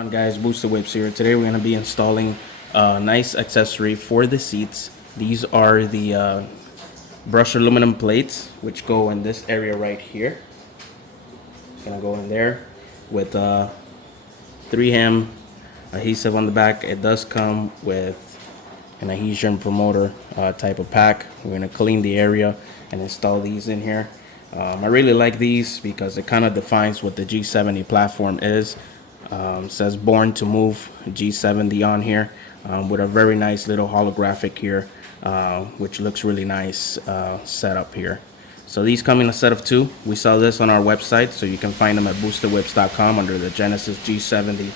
On guys, Booster Whips here. Today we're going to be installing a nice accessory for the seats. These are the brushed aluminum plates which go in this area right here. It's going to go in there with 3M adhesive on the back. It does come with an adhesion promoter type of pack. We're going to clean the area and install these in here. I really like these because it kind of defines what the G70 platform is. Says born to move G70 on here, with a very nice little holographic here, which looks really nice setup here. So these come in a set of 2. We sell this on our website, so you can find them at boosterwhips.com under the Genesis G70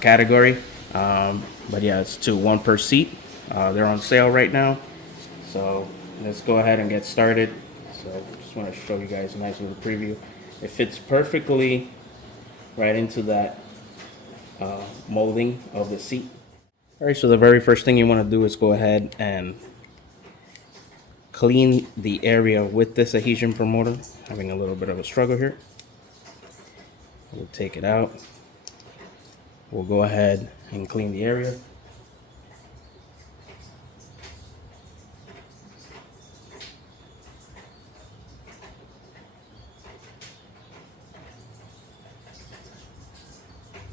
category. But yeah, it's 2, 1 per seat. They're on sale right now, so let's go ahead and get started. So just want to show you guys a nice little preview. It fits perfectly right into that molding of the seat. All right, so the very first thing you want to do is go ahead and clean the area with this adhesion promoter. Having a little bit of a struggle here. We'll take it out. We'll go ahead and clean the area.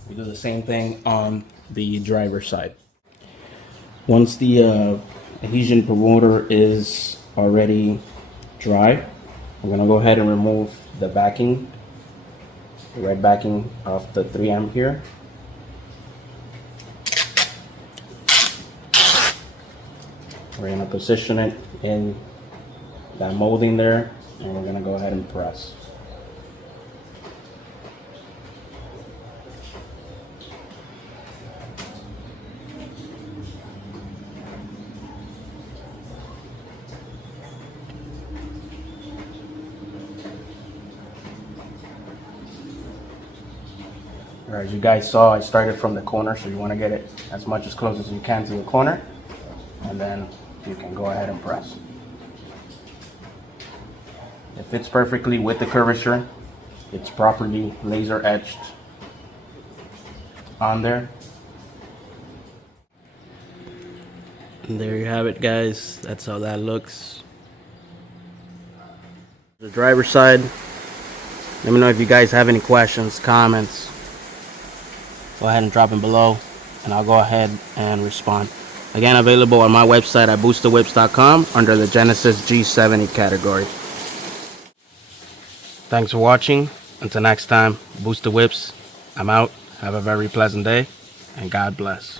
We do the same thing on the driver's side. Once the adhesion promoter is already dry, we're going to go ahead and remove the backing, the red backing of the 3M here. We're going to position it in that molding there, and we're going to go ahead and press. As you guys saw, I started from the corner, so you want to get it as much as close as you can to the corner, and then you can go ahead and press. It fits perfectly with the curvature. It's properly laser etched on there. And there you have it, guys. That's how that looks. The driver's side. Let me know if you guys have any questions, comments. Go ahead and drop them below, and I'll go ahead and respond. Again, available on my website at boosterwhips.com under the Genesis G70 category. Thanks for watching. Until next time, Booster Whips, I'm out. Have a very pleasant day, and God bless.